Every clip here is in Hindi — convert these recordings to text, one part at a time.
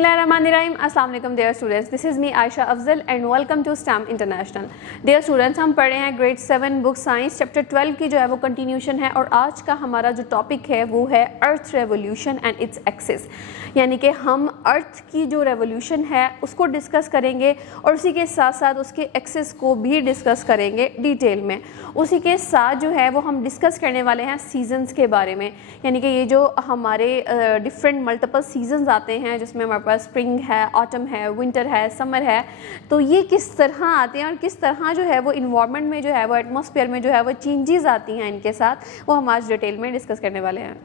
बिस्मिल्लाहिर्रहमानिर्रहीम। अस्सलाम वालेकुम dear students, this is me Ayesha Afzal and welcome to STEM international. Dear students, हम पढ़े हैं ग्रेड 7 बुक साइंस चैप्टर 12 की जो है वो कंटिन्यूशन है और आज का हमारा जो टॉपिक है वो है अर्थ रेवोल्यूशन एंड इट्स एक्सिस, यानी कि हम अर्थ की जो रेवोल्यूशन है उसको डिस्कस करेंगे और उसी के साथ साथ उसके एक्सिस को भी डिस्कस करेंगे डिटेल में। उसी के साथ जो है वो हम डिस्कस करने वाले हैं सीजन्स के बारे में, यानी कि ये जो हमारे डिफरेंट मल्टीपल सीजन्स आते हैं जिसमें हमारे पास स्प्रिंग है, ऑटम है, विंटर है, समर है, तो ये किस तरह आते हैं और किस तरह जो है वो इन्वायरमेंट में जो है वो एटमॉस्फेयर में जो है वो चेंजेस आती हैं इनके साथ, वो हम आज डिटेल में डिस्कस करने वाले हैं।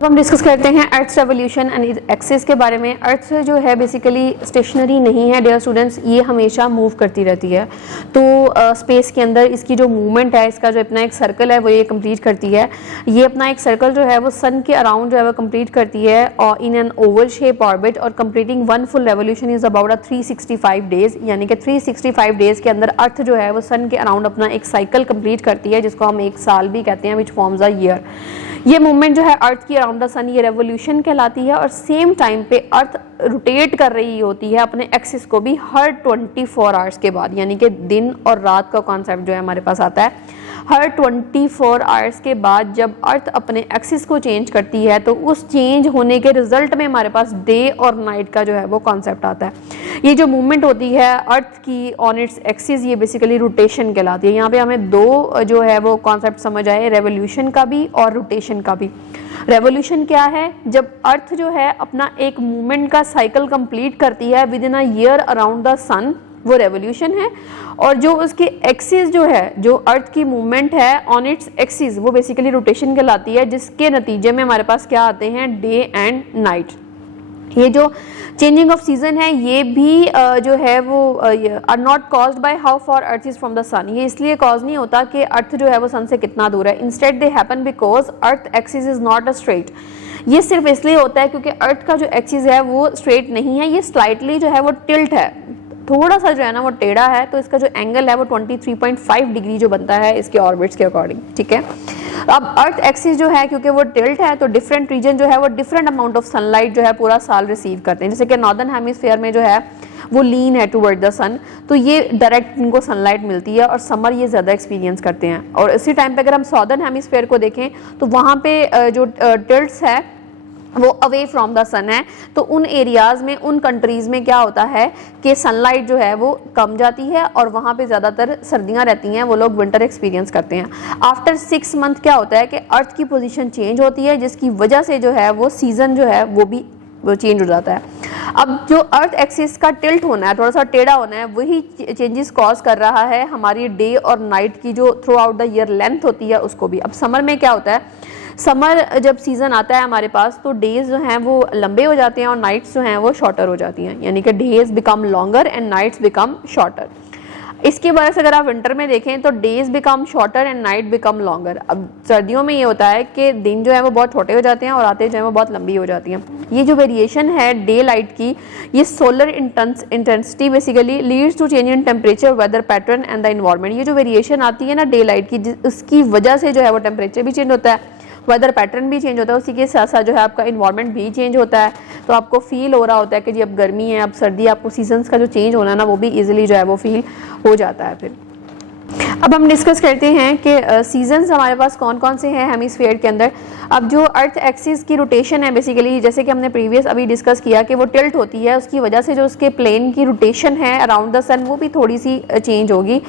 तो हम डिस्कस करते हैं अर्थ रेवोल्यूशन एंड एक्सिस के बारे में। अर्थ जो है बेसिकली स्टेशनरी नहीं है डियर स्टूडेंट्स, ये हमेशा मूव करती रहती है। तो स्पेस के अंदर इसकी जो मूवमेंट है, इसका जो अपना एक सर्कल है वो ये कंप्लीट करती है। ये अपना एक सर्कल जो है वो सन के अराउंड जो है वो कंप्लीट करती है और in an oval shape orbit, और completing one full revolution is about 365 days, यानी कि 365 डेज के अंदर अर्थ जो है वो सन के अराउंड अपना एक साइकिल कंप्लीट करती है, जिसको हम एक साल भी कहते हैं, विच फॉर्म्स अ ईयर। ये मूवमेंट जो है अर्थ की अराउंड द सन, ये रेवोल्यूशन कहलाती है। और सेम टाइम पे अर्थ रोटेट कर रही होती है अपने एक्सिस को भी हर 24 आवर्स के बाद, यानी कि दिन और रात का कॉन्सेप्ट जो है हमारे पास आता है। हर 24 आवर्स के बाद जब अर्थ अपने एक्सिस को चेंज करती है तो उस चेंज होने के रिजल्ट में हमारे पास डे और नाइट का जो है वो कॉन्सेप्ट आता है। ये जो मूवमेंट होती है अर्थ की ऑन इट्स एक्सिस, ये बेसिकली रोटेशन कहलाती है। यहाँ पे हमें दो जो है वो कॉन्सेप्ट समझ आए, रेवोल्यूशन का भी और रोटेशन का भी। रेवोल्यूशन क्या है? जब अर्थ जो है अपना एक मूवमेंट का साइकिल कंप्लीट करती है within a year around the sun, वो रेवोल्यूशन है। और जो उसकी एक्सिस जो है, जो अर्थ की मूवमेंट है ऑन इट्स एक्सिस, वो बेसिकली रोटेशन कहलाती है, जिसके नतीजे में हमारे पास क्या आते हैं, डे एंड नाइट। ये जो चेंजिंग ऑफ सीजन है ये भी जो है वो are not caused by how far Earth is from the sun. ये इसलिए कॉज नहीं होता कि अर्थ जो है वो सन से कितना दूर है, instead they happen because earth axis is not a straight. ये सिर्फ इसलिए होता है क्योंकि अर्थ का जो एक्सिस है वो स्ट्रेट नहीं है, ये स्लाइटली जो है वो टिल्ट है, थोड़ा सा जो है ना वो टेढ़ा है। तो इसका जो एंगल है वो 23.5 डिग्री जो बनता है इसके ऑर्बिट्स के अकॉर्डिंग, ठीक है। अब अर्थ एक्सिस जो है क्योंकि वो टिल्ट है तो डिफरेंट रीजन जो है वो डिफरेंट अमाउंट ऑफ सनलाइट जो है पूरा साल रिसीव करते हैं। जैसे कि नॉर्दर्न हेमिस्फीयर में जो है वो लीन है टुवर्ड द सन, तो ये डायरेक्ट इनको सनलाइट मिलती है और समर ये ज़्यादा एक्सपीरियंस करते हैं। और इसी टाइम पे अगर हम सॉदर्न हेमिस्फीयर को देखें तो वहाँ पे जो टिल्ट्स है वो अवे फ्रॉम द सन है, तो उन एरियाज़ में, उन कंट्रीज़ में क्या होता है कि सनलाइट जो है वो कम जाती है और वहाँ पे ज़्यादातर सर्दियाँ रहती हैं, वो लोग विंटर एक्सपीरियंस करते हैं। आफ्टर 6 मंथ क्या होता है कि अर्थ की पोजीशन चेंज होती है, जिसकी वजह से जो है वो सीज़न जो है वो भी चेंज हो जाता है। अब जो अर्थ एक्सिस का टिल्ट होना है, थोड़ा सा टेढ़ा होना है, वही चेंजेस कॉज कर रहा है हमारी डे और नाइट की जो through out the year length होती है उसको भी। अब समर में क्या होता है, समर जब सीज़न आता है हमारे पास तो डेज जो हैं वो लंबे हो जाते हैं और नाइट्स जो हैं वो शॉर्टर हो जाती हैं, यानी कि days become longer and nights become shorter. इसके बाद से अगर आप विंटर में देखें तो days become shorter and night become longer. अब सर्दियों में ये होता है कि दिन जो है वो बहुत छोटे हो जाते हैं और रातें जो है वो बहुत लंबी हो जाती हैं। ये जो वेरिएशन है डे लाइट की, ये solar intensity basically leads to change in temperature, weather pattern and the environment. ये जो वेरिएशन आती है ना डे लाइट की, उसकी वजह से जो है वो टेम्परेचर भी चेंज होता है, वेदर पैटर्न भी चेंज होता है, उसी के साथ साथ जो है आपका इन्वायरमेंट भी चेंज होता है। तो आपको फील हो रहा होता है कि जी अब गर्मी है, अब सर्दी, आपको सीजन्स का जो चेंज होना है ना वो भी इजीली जो है वो फील हो जाता है। फिर अब हम डिस्कस करते हैं कि सीजन्स हमारे पास कौन कौन से हैं हेमिस्फीयर के अंदर। अब जो अर्थ एक्सिस की रोटेशन है बेसिकली, जैसे कि हमने प्रीवियस अभी डिस्कस किया कि वो टिल्ट होती है, उसकी वजह से जो उसके प्लेन की रोटेशन है अराउंड द सन वो भी थोड़ी सी चेंज होगी।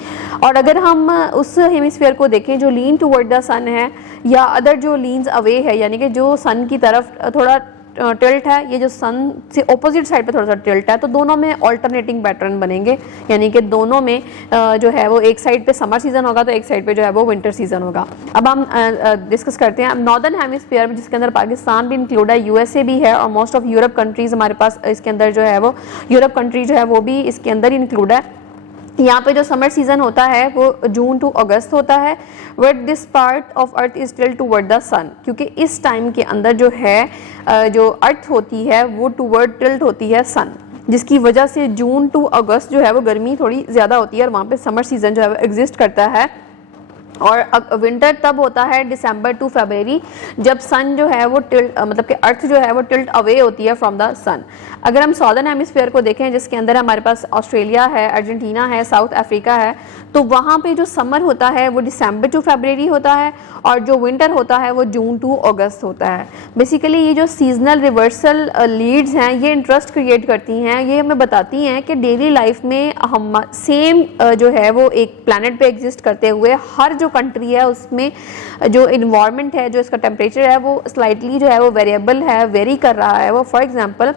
और अगर हम उस हेमिस्फीयर को देखें जो लीन टुवर्ड द सन है या अदर जो लीन्स अवे है, यानी कि जो सन की तरफ थोड़ा टिल्ट है, ये जो सन से ऑपोजिट साइड पे थोड़ा सा टिल्ट है, तो दोनों में ऑल्टरनेटिंग पैटर्न बनेंगे, यानी कि दोनों में जो है वो एक साइड पे समर सीजन होगा तो एक साइड पे जो है वो विंटर सीजन होगा। अब हम डिस्कस करते हैं अब नॉर्दर्न हेमिस्फीयर में, जिसके अंदर पाकिस्तान भी इंक्लूड है, यूएसए भी है और मोस्ट ऑफ यूरोप कंट्रीज हमारे पास इसके अंदर जो है वो यूरोप कंट्री जो है वो भी इसके अंदर ही इंक्लूड है। यहाँ पे जो समर सीजन होता है वो जून टू अगस्त होता है, but this part of Earth is tilt toward the sun, क्योंकि इस टाइम के अंदर जो है जो अर्थ होती है वो टुवर्ड टिल्ट होती है सन, जिसकी वजह से जून टू अगस्त जो है वो गर्मी थोड़ी ज़्यादा होती है और वहाँ पे समर सीजन जो है वो एग्जिस्ट करता है। और विंटर तब होता है दिसंबर टू फरवरी, जब सन जो है वो टिल्ट मतलब कि अर्थ जो है वो टिल्ट अवे होती है फ्रॉम द सन। अगर हम सॉदर्न हेमिस्फीयर को देखें, जिसके अंदर हमारे पास ऑस्ट्रेलिया है, अर्जेंटीना है, साउथ अफ्रीका है, तो वहाँ पे जो समर होता है वो दिसंबर टू फरवरी होता है और जो विंटर होता है वो जून टू अगस्त होता है। बेसिकली ये जो सीजनल रिवर्सल लीड्स हैं ये इंटरेस्ट क्रिएट करती हैं, ये हमें बताती हैं कि डेली लाइफ में हम सेम जो है वो एक प्लैनेट पे एग्जिस्ट करते हुए हर जो कंट्री है उसमें जो इन्वायरमेंट है, जो इसका टेम्परेचर है वो स्लाइटली जो है वो वेरिएबल है, वेरी कर रहा है। वो फॉर एग्जांपल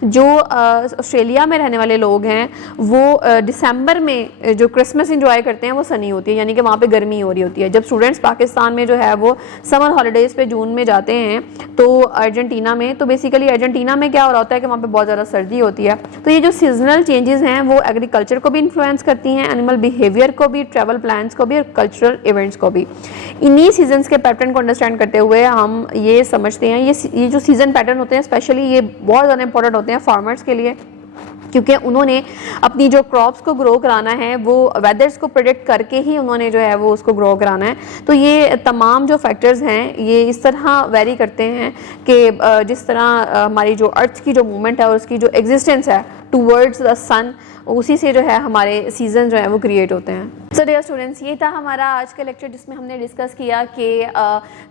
जो ऑस्ट्रेलिया में रहने वाले लोग हैं वो दिसंबर में जो क्रिसमस एंजॉय करते हैं वो सनी होती है, यानी कि वहाँ पे गर्मी हो रही होती है। जब स्टूडेंट्स पाकिस्तान में जो है वो समर हॉलीडेज़ पे जून में जाते हैं तो अर्जेंटीना में, तो बेसिकली अर्जेंटीना में क्या हो रहा होता है कि वहाँ पे बहुत ज़्यादा सर्दी होती है। तो ये जो सीजनल चेंजेस हैं वो एग्रीकल्चर को भी इन्फ्लुएंस करती हैं, एनिमल बिहेवियर को भी, ट्रैवल प्लान्स को भी और कल्चरल इवेंट्स को भी। इन्हीं सीजन्स के पैटर्न को अंडरस्टैंड करते हुए हम ये समझते हैं ये जो सीजन पैटर्न होते हैं स्पेशली ये बहुत ज़्यादा इंपॉर्टेंट होते हैं फार्मर्स के लिए, क्योंकि उन्होंने अपनी जो क्रॉप्स को ग्रो कराना है वो वेदर्स को प्रेडिक्ट करके ही उन्होंने जो है वो उसको ग्रो कराना है। तो ये तमाम जो फैक्टर्स हैं ये इस तरह वेरी करते हैं कि जिस तरह हमारी जो अर्थ की जो मूवमेंट है और उसकी जो एग्जिस्टेंस है टूवर्ड्स द सन, उसी से जो है हमारे सीजन जो है वो क्रिएट होते हैं। सो डियर स्टूडेंट्स, ये था हमारा आज का लेक्चर जिसमें हमने डिस्कस किया कि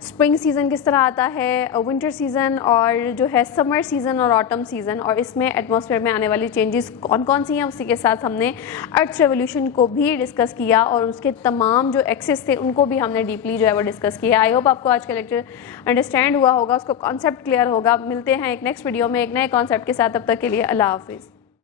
स्प्रिंग सीज़न किस तरह आता है, विंटर सीज़न और जो है समर सीज़न और ऑटम सीज़न, और इसमें एटमॉस्फेयर में आने वाली चेंजेस कौन कौन सी हैं। उसी के साथ हमने अर्थ रेवोल्यूशन को भी डिस्कस किया और उसके तमाम जो एक्सेस थे उनको भी हमने डीपली जो है वो डिस्कस किया। आई होप आपको आज का लेक्चर अंडरस्टैंड हुआ होगा, उसको कॉन्सेप्ट क्लियर होगा। मिलते हैं एक नेक्स्ट वीडियो में एक नए कॉन्सेप्ट के साथ, तब तक के लिए अल्लाह हाफिज़।